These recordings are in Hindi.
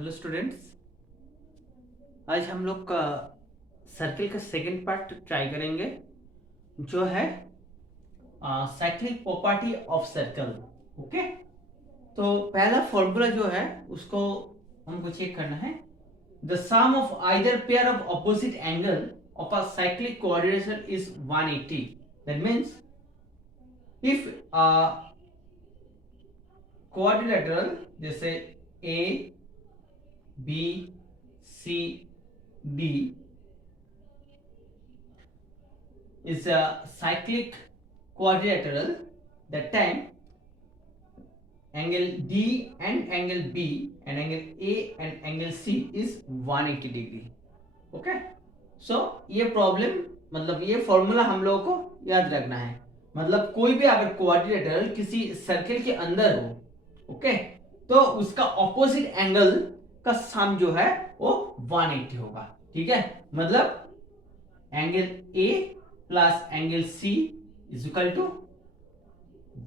Hello students. आज हम लोग का सर्किल का सेकंड पार्ट ट्राई करेंगे जो है cyclic property of circle. Okay, तो पहला फॉर्मूला जो है उसको हमको चेक करना है। The sum of either pair of opposite angle of a cyclic coordination is 180। That means if quadrilateral जैसे A B C D is a cyclic quadrilateral, that time angle D and angle B and angle A and angle C is 180 degree. Okay, सो ये प्रॉब्लम मतलब ये फॉर्मूला हम लोगों को याद रखना है। मतलब कोई भी अगर क्वाड्रिलेटरल किसी सर्किल के अंदर हो, ओके, तो उसका ऑपोजिट एंगल का सम जो है वो 180 होगा। ठीक है, मतलब angle A plus angle C is equal to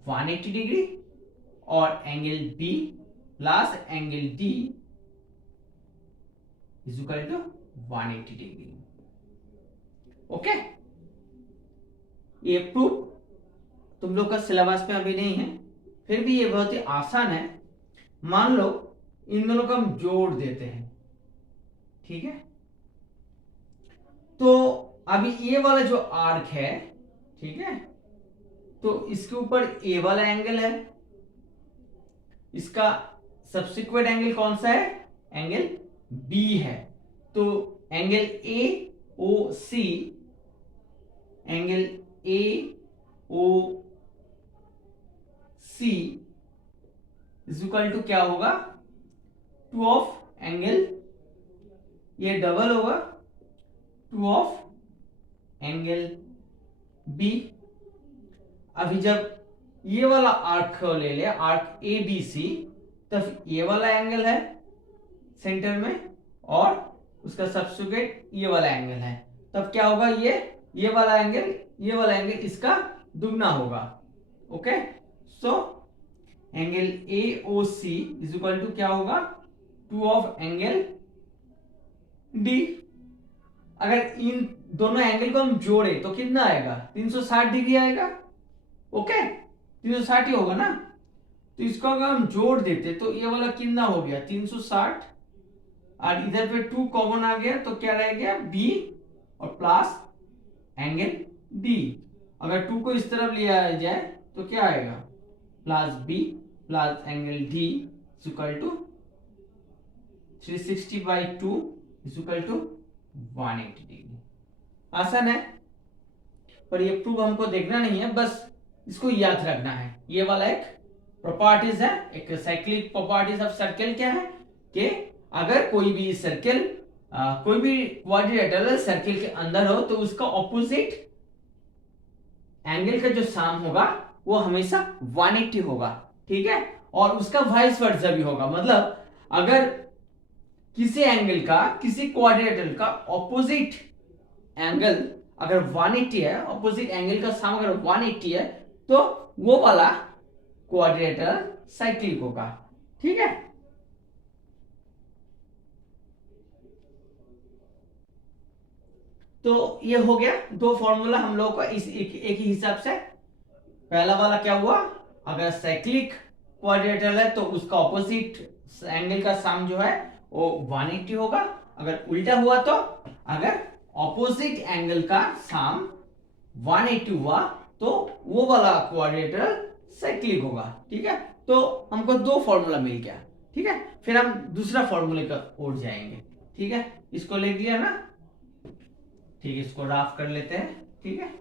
180 degree और angle B plus angle D is equal to 180 degree. Okay, ये प्रूफ तुम लोग का सिलेबस में अभी नहीं है, फिर भी ये बहुत ही आसान है। मान लो इन दोनों को हम जोड़ देते हैं, ठीक है, तो अभी ये वाला जो आर्क है, ठीक है, तो इसके ऊपर ए वाला एंगल है, इसका सब्सिक्वेंट एंगल कौन सा है? एंगल बी है। तो angle A O C, angle A O C is equal to क्या होगा? 2 ऑफ एंगल, ये डबल होगा 2 ऑफ एंगल बी। अभी जब ये वाला आर्क को ले ले, आर्क ए बी सी, तब ये वाला एंगल है सेंटर में और उसका सब्सिक्वेंट ये वाला एंगल है, तब क्या होगा? ये वाला एंगल, ये वाला एंगल इसका दुगना होगा। Okay, so angle A O C is equal to क्या होगा? 2 ऑफ एंगल डी। अगर इन दोनों एंगल को हम जोड़े तो कितना आएगा? 360 डिग्री आएगा। ओके, 360 ही होगा ना। तो इसको अगर हम जोड़ देते तो ये वाला कितना हो गया? 360, और इधर पे 2 कॉमन आ गया तो क्या रह गया? बी और प्लस एंगल डी। अगर 2 को इस तरफ लिया जाए तो क्या आएगा? Plus B plus angle D is equal to 360/2 is equal to 180 degree. आसान है, पर ये प्रूफ हमको देखना नहीं है, बस इसको याद रखना है। ये वाला एक प्रॉपर्टीज है, एक साइक्लिक प्रॉपर्टीज ऑफ सर्किल क्या है कि अगर कोई भी सर्किल, कोई भी क्वाड्रिलेटरल सर्किल के अंदर हो तो उसका ऑपोजिट एंगल का जो सम होगा वो हमेशा 180 होगा। ठीक है, और उसका वाइस वर्सा भी होगा। मतलब अगर किसी एंगल का, किसी क्वाड्रिलेटरल का ऑपोजिट एंगल अगर 180 है, ऑपोजिट एंगल का सम अगर 180 है, तो वो वाला क्वाड्रिलेटरल साइक्लिक होगा। ठीक है, तो ये हो गया 2 फॉर्मूला हम लोगों का इस एक ही हिसाब से। पहला वाला क्या हुआ? अगर साइक्लिक क्वाड्रिलेटरल है तो उसका ऑपोजिट एंगल का सम जो है वो 180 होगा। अगर उल्टा हुआ तो अगर ऑपोजिट एंगल का सम 180 हुआ तो वो वाला क्वाड्रिलेटरल साइक्लिक होगा। ठीक है, तो हमको 2 फॉर्मूला मिल गया। ठीक है, फिर हम दूसरा फॉर्मूले का ओर जाएंगे। ठीक है, इसको ले लिया ना? ठीक है, इसको राफ कर लेते हैं। ठीक है,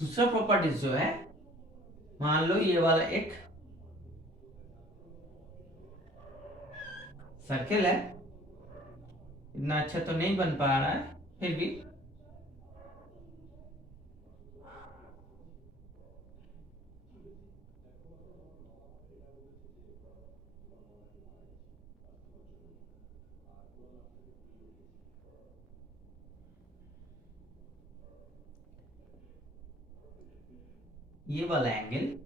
दूसरा प्रॉपर्टीज जो है, मान लो ये वाला एक सर्किल है, इतना अच्छा तो नहीं बन पा रहा है, फिर भी ये वाला एंगल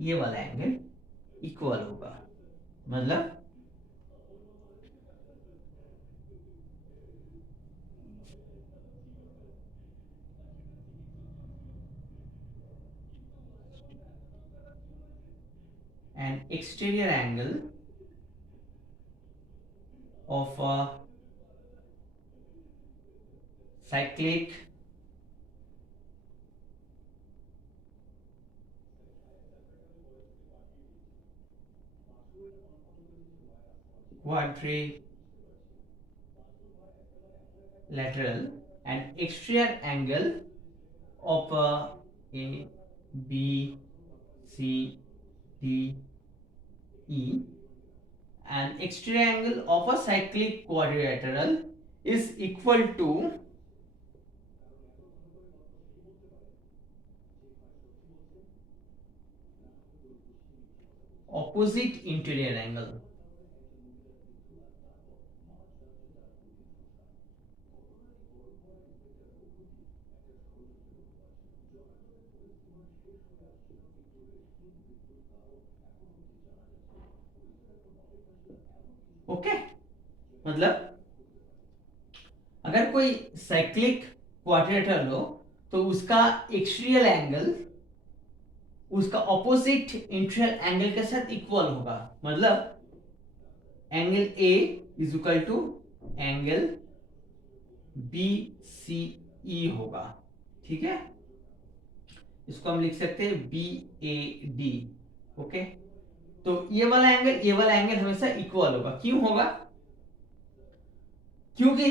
ये वाला एंगल इक्वल होगा, मतलब an exterior angle of a cyclic quadrilateral and exterior angle of A, B, C, D, E. An exterior angle of a cyclic quadrilateral is equal to opposite interior angle. Okay मतलब अगर कोई साइक्लिक क्वाड्रिलेटरल हो तो उसका एक्सटीरियर एंगल उसका ऑपोजिट इंटीरियर एंगल के साथ इक्वल होगा, मतलब angle A is equal to angle B C E होगा, ठीक है। इसको हम लिख सकते हैं बी ए डी। ओके, तो ये वाला एंगल हमेशा इक्वल होगा। क्यों होगा? क्योंकि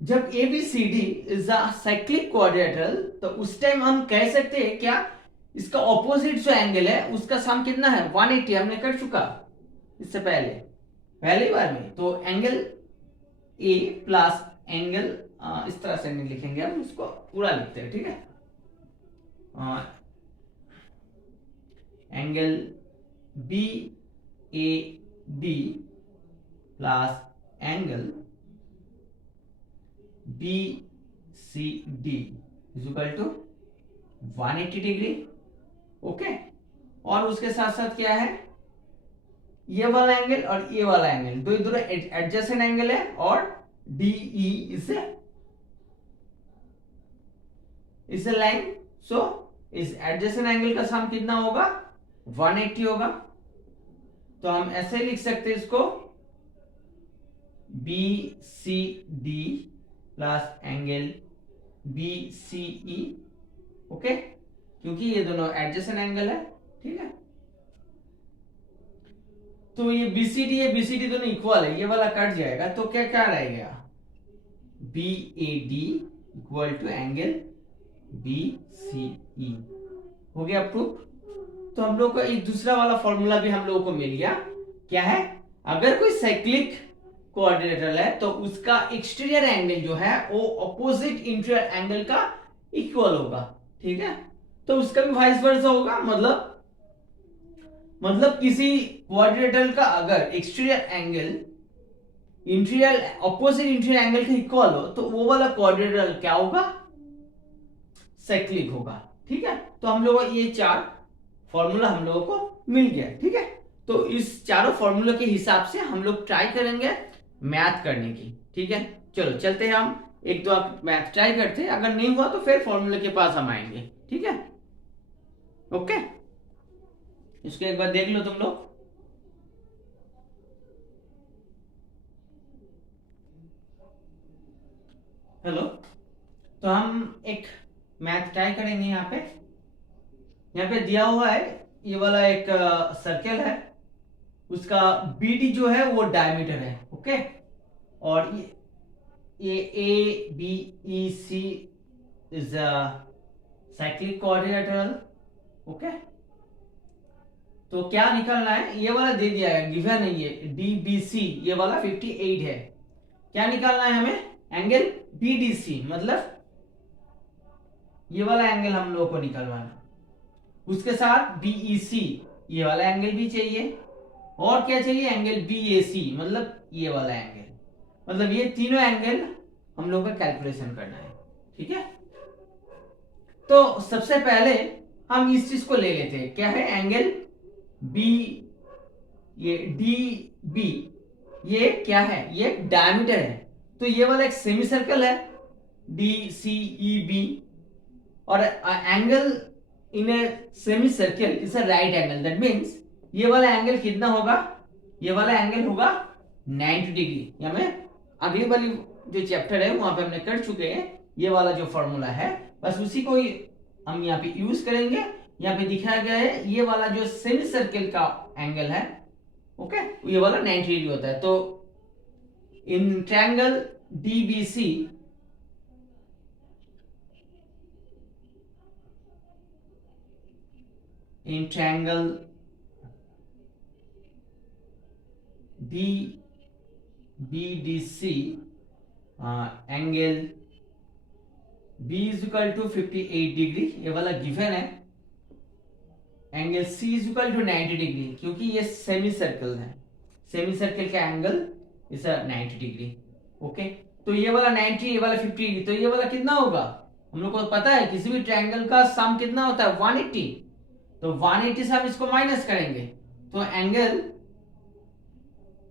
जब A B C D is a cyclic quadrilateral तो उस टाइम हम कह सकते हैं क्या, इसका ऑपोजिट जो एंगल है उसका सम कितना है 180, हमने कर चुका इससे पहली बार में। तो एंगल ए प्लस एंगल इस तरह से नहीं लिखेंगे, हम इसको पूरा लिखते हैं, ठीक है। Angle B A D plus angle B C D is equal to 180 degree. Okay, और उसके साथ साथ क्या है, ये वाला एंगल और ये वाला एंगल दोनों एडजेसेंट एंगल है, और डी ई इस लाइन, सो इस एडजेसेंट एंगल का सम कितना होगा 180 होगा। तो हम ऐसे लिख सकते हैं इसको B C D plus angle B C E. Okay, क्योंकि ये दोनों एडजेसेंट एंगल है, ठीक है। तो ये बीसीडी दोनों इक्वल है, ये वाला कट जाएगा तो क्या क्या रहेगा, B A D equal to angle B C E. हो गया प्रूफ। तो हम लोग को एक दूसरा वाला फॉर्मूला भी हम लोगों को मिल गया। क्या है, अगर कोई साइक्लिक कोऑर्डिनेटर है तो उसका एक्सटीरियर एंगल जो है वो अपोजिट इंटीरियर एंगल का इक्वल होगा, ठीक है। तो उसका भी वाइस वर्सा होगा, मतलब किसी क्वाड्रिलेटरल का अगर exterior angle interior opposite interior angle का इक्वल हो तो वो वाला क्वाड्रिलेटरल क्या होगा, साइक्लिक होगा, ठीक है। तो हम लोग ये चार फॉर्मूला हम लोगों को मिल गया, ठीक है। तो इस चारों फॉर्मूला के हिसाब से हम लोग ट्राई करेंगे मैथ करने की, ठीक है। चलो चलते हैं, हम एक दो मैथ ट्राई करते हैं, अगर नहीं हुआ तो फिर फॉर्मूला के पास हम आएंगे, ठीक है। ओके, इसको एक बार देख लो तुम लोग। हेलो, तो हम एक मैथ ट्राई करेंगे। यहाँ पे दिया हुआ है ये वाला एक सर्कल है, उसका BD जो है वो डायमीटर है, ओके। और ये A B E C is cyclic quadrilateral, okay. तो क्या निकालना है, ये वाला दे दिया है, गिवन है ये DBC, ये वाला 58 है। क्या निकालना है हमें, एंगल BDC, मतलब ये वाला एंगल हम लोगों को निकालवाना। उसके साथ BEC, ये वाला एंगल भी चाहिए, और क्या चाहिए, एंगल BAC, मतलब ये वाला एंगल, मतलब ये तीनों एंगल हम लोग का कैलकुलेशन करना है, ठीक है। तो सबसे पहले हम इस चीज को ले लेते हैं, क्या है, एंगल बी, ये डी बी, ये क्या है, ये डायमीटर है। तो ये वाला एक सेमी सर्कल है डी सी ई बी, और angle in a semi circle is a right angle, that means ये वाला एंगल कितना होगा, ये वाला एंगल होगा 90 डिग्री। या मैं अगली वाली जो चैप्टर है वहां पे हमने कर चुके हैं ये वाला जो फॉर्मूला है, बस उसी को ही हम यहाँ पे यूज करेंगे। यहाँ पे दिखाया गया है ये वाला जो सेमी सर्कल का एंगल है, ओके, ये वाला 90 डिग्री होता है। तो in triangle DBC in triangle BDC, angle B is equal to 58 degree, ये वाला गिवन है। Angle C is equal to 90 degree, क्योंकि ये सेमी सर्कल है, सेमी सर्कल का एंगल इज 90 डिग्री, ओके। तो ये वाला 90, ये वाला 50 डिग्री, तो ये वाला कितना होगा, हम लोग को पता है किसी भी ट्रायंगल का सम कितना होता है 180, तो 180 से हम इसको माइनस करेंगे, तो angle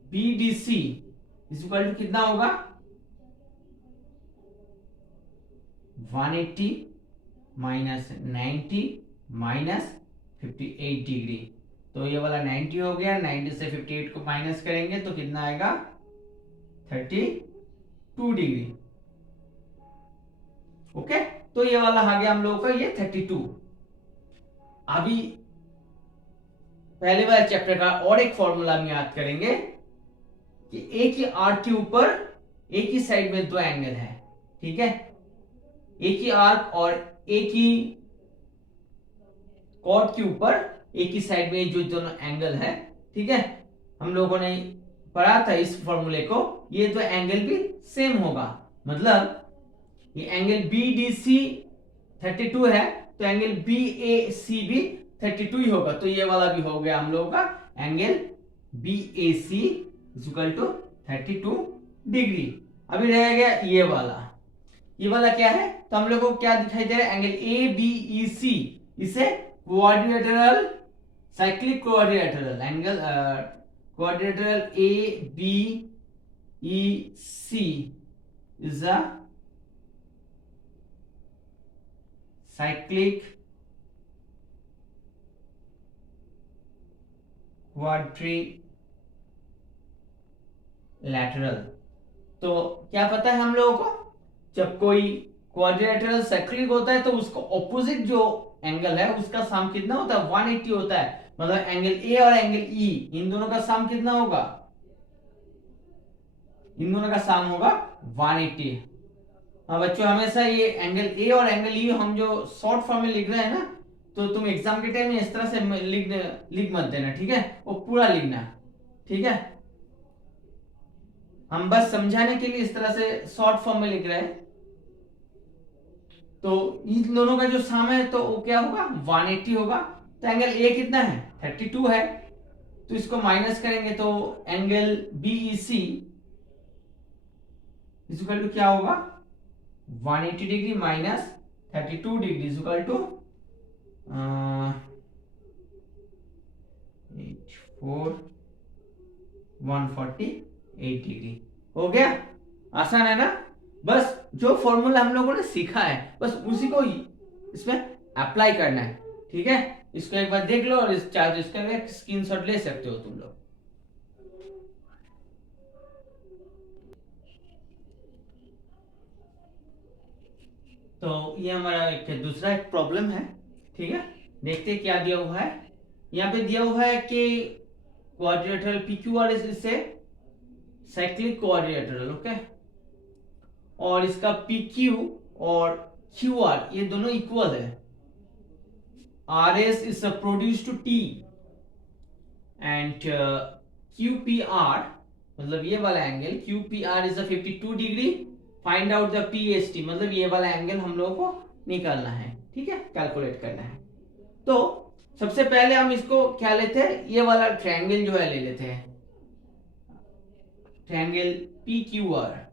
BDC is equal to कितना होगा 180 माइनस 90 माइनस 58 डिग्री। तो ये वाला 90 हो गया, 90 से 58 को माइनस करेंगे तो कितना आएगा 32 डिग्री, ओके। तो ये वाला आ गया हम लोगों का ये 32। अभी पहले वाले चैप्टर का और एक फॉर्मूला हम याद करेंगे कि एक ही आर्क के ऊपर एक ही साइड में दो एंगल है, ठीक है, एक ही आर्क और एक ही कॉर्ड के ऊपर एक ही साइड में जो दोनों एंगल है, ठीक है, हम लोगों ने पढ़ा था इस फॉर्मूले को, ये दो एंगल भी सेम होगा, मतलब ये एंगल BDC 32 है तो एंगल BAC भी 32 ही होगा। तो ये वाला भी हो गया हम लोगों का angle BAC is equal to 32 degree. अभी रह गया ये वाला क्या है, तो हम लोग को क्या दिखाई दे रहा है, एंगल ABEC, इसे quadrilateral, cyclic quadrilateral angle, quadrilateral ABEC is a cyclic quadrilateral. तो क्या पता है हम लोगों को, जब कोई क्वाड्रिलेटरल साइक्लिक होता है तो उसको ऑपोजिट जो एंगल है उसका सम कितना होता है 180 होता है, मतलब एंगल ए और एंगल ई इन दोनों का सम कितना होगा, इन दोनों का सम होगा 180। हाँ बच्चों, हमेशा ये एंगल ए और एंगल ई हम जो शॉर्ट फॉर्म में लिख रहे हैं ना, तो तुम एग्जाम के टाइम में इस तरह से लिख मत देना, ठीक है, वो पूरा लिखना, ठीक है। हम बस समझाने के लिए इस तरह से शॉर्ट फॉर्म में लिख रहे हैं। तो इन दोनों का जो सम है तो वो क्या होगा 180 होगा। तो एंगल ए कितना है 32 है, तो इसको माइनस करेंगे तो angle BEC is equal to क्या होगा 180 degree minus 32 degree is equal to 148 degree. हो गया, आसान है ना। बस जो फॉर्मूला हम लोगों ने सीखा है बस उसी को इसमें अप्लाई करना है, ठीक है। इसको एक बार देख लो और इस चार्ज इसका स्क्रीनशॉट ले सकते हो तुम लोग। तो ये हमारा एक दूसरा एक प्रॉब्लम है, ठीक है। देखते हैं क्या दिया हुआ है। यहाँ पे दिया हुआ है कि क्वाड्रिलेटरल PQR इससे साइक्लिक क्वाड्रिलेटरल, ओके, और इसका PQ और QR ये दोनों इक्वल है। RS is produced to T and QPR, मतलब ये वाला angle QPR is a 52 degree, find out the PST, मतलब ये वाला एंगल हम लोगों को निकालना है, ठीक है, कैलकुलेट करना है। तो सबसे पहले हम इसको क्या लेते हैं, ये वाला ट्रायंगल जो है ले लेते हैं, ट्रायंगल PQR,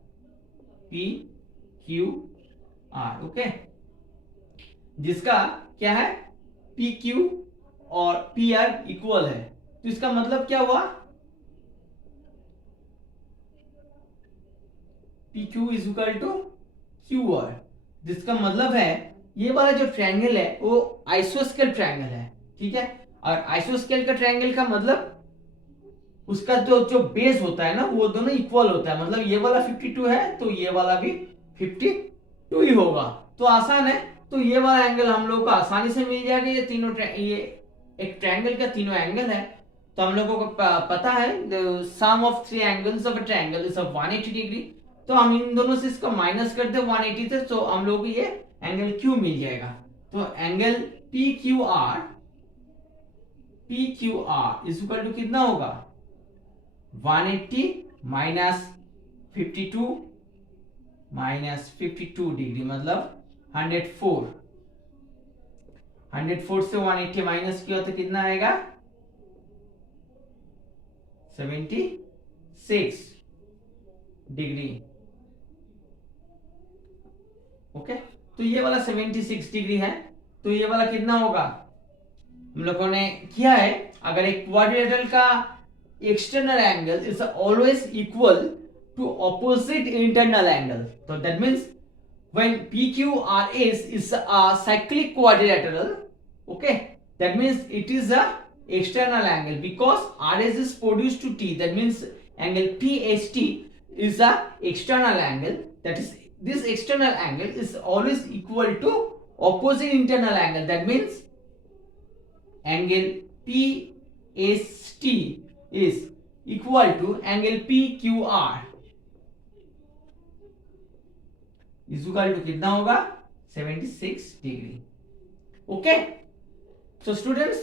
ओके, जिसका क्या है पी क्यू और पी आर इक्वल है, तो इसका मतलब क्या हुआ, P Q is equal to Q R, जिसका मतलब है ये वाला जो ट्रायंगल है वो आइसोस्केल ट्रायंगल है, ठीक है। और आइसोस्केल का ट्रायंगल का मतलब उसका जो बेस होता है ना वो दोनों इक्वल होता है, मतलब ये वाला 52 है तो ये वाला भी 52 ही होगा, तो आसान है। तो ये वाला एंगल हम लोग को आसानी से मिल जाएगा, ये तीनों ये एक ट्रायंगल का तीनों एंगल है, तो हम लोगों को पता है sum of three angles of a triangle is 180 degree, तो हम इन दोनों से इसको माइनस कर दे 180 से, तो हम लोग को ये एंगल क्यू मिल जाएगा। तो angle P Q R is equal to कितना होगा, 180 माइनस 52 माइनस 52 डिग्री मतलब 104 से 180 माइनस किया तो कितना आएगा, 76 डिग्री। ओके, तो ये वाला 76 डिग्री है, तो ये वाला कितना होगा, हम लोगों ने किया है अगर एक क्वाड्रिलेटरल का external angle is always equal to opposite internal angle, so that means when PQRS is a cyclic quadrilateral, okay, that means it is a external angle because RS is produced to T, that means angle PST is a external angle, that is this external angle is always equal to opposite internal angle, that means angle PST is equal to angle PQR is equal to कितना होगा, 76 degree. Okay, so students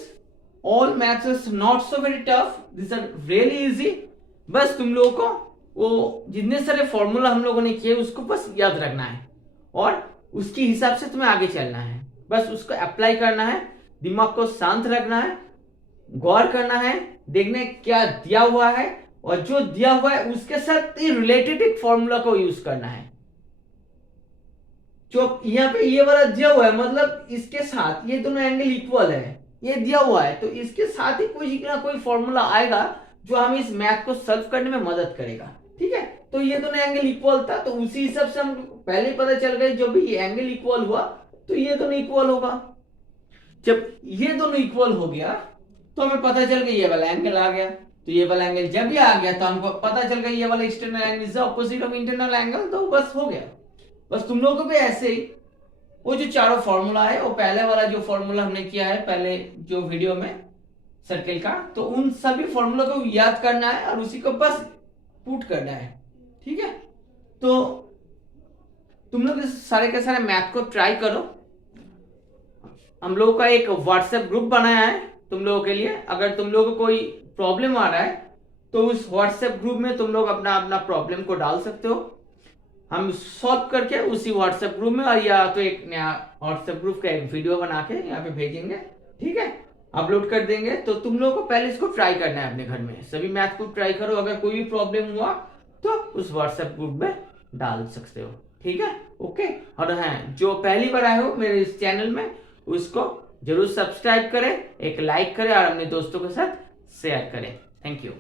all maths is not so very tough, this are really easy, बस तुम लोगों को वो जितने सारे फॉर्मूला हम लोगों ने किए उसको बस याद रखना है और उसके हिसाब से तुम्हें आगे चलना है, बस उसको अप्लाई करना है, दिमाग को शांत रखना है, गौर करना है, देखने क्या दिया हुआ है और जो दिया हुआ है उसके साथ रिलेटेड एक फॉर्मूला को यूज करना है। जो यहाँ पे ये वाला दिया हुआ है मतलब इसके साथ ये दोनों एंगल इक्वल है, ये दिया हुआ है, तो इसके साथ ही कोई ना कोई फॉर्मूला आएगा जो हमें इस मैथ को सॉल्व करने में मदद करेगा, ठीक है। तो ये दोनों एंगल इक्वल था, तो उसी हिसाब से हम पहले ही पता चल गए जब भी ये एंगल इक्वल हुआ तो ये दोनों इक्वल होगा। जब ये दोनों इक्वल हो गया तो हमें पता चल गया ये वाला एंगल आ गया, तो ये वाला एंगल जब भी आ गया तो हमको पता चल गया ये वाला external angle is opposite of internal angle, तो बस हो गया। बस तुम लोगों को भी ऐसे ही वो जो चारों फॉर्मूला है, वो पहले वाला जो फॉर्मूला हमने किया है पहले जो वीडियो में सर्किल का, तो उन सभी फॉर्मूला को याद करना है और उसी को बस पुट करना है, ठीक है। तो तुम लोग इस सारे के सारे मैथ को ट्राई करो। हम लोगों का एक व्हाट्सएप ग्रुप बनाया है तुम लोगों के लिए, अगर तुम लोगों को कोई प्रॉब्लम आ रहा है तो उस व्हाट्सएप ग्रुप में तुम लोग अपना अपना प्रॉब्लम को डाल सकते हो, हम सॉल्व करके उसी व्हाट्सएप ग्रुप में, और या तो एक नया व्हाट्सएप ग्रुप का एक वीडियो बना के यहाँ पे भेजेंगे, ठीक है, अपलोड कर देंगे। तो तुम लोगों को पहले इसको ट्राई करना है अपने घर में, सभी मैथ को ट्राई करो, अगर कोई भी प्रॉब्लम हुआ तो उस व्हाट्सएप ग्रुप में डाल सकते हो, ठीक है। ओके, और हाँ, जो पहली बार आए हो मेरे इस चैनल में उसको जरूर सब्सक्राइब करें, एक लाइक करें और अपने दोस्तों के साथ शेयर करें। Thank you.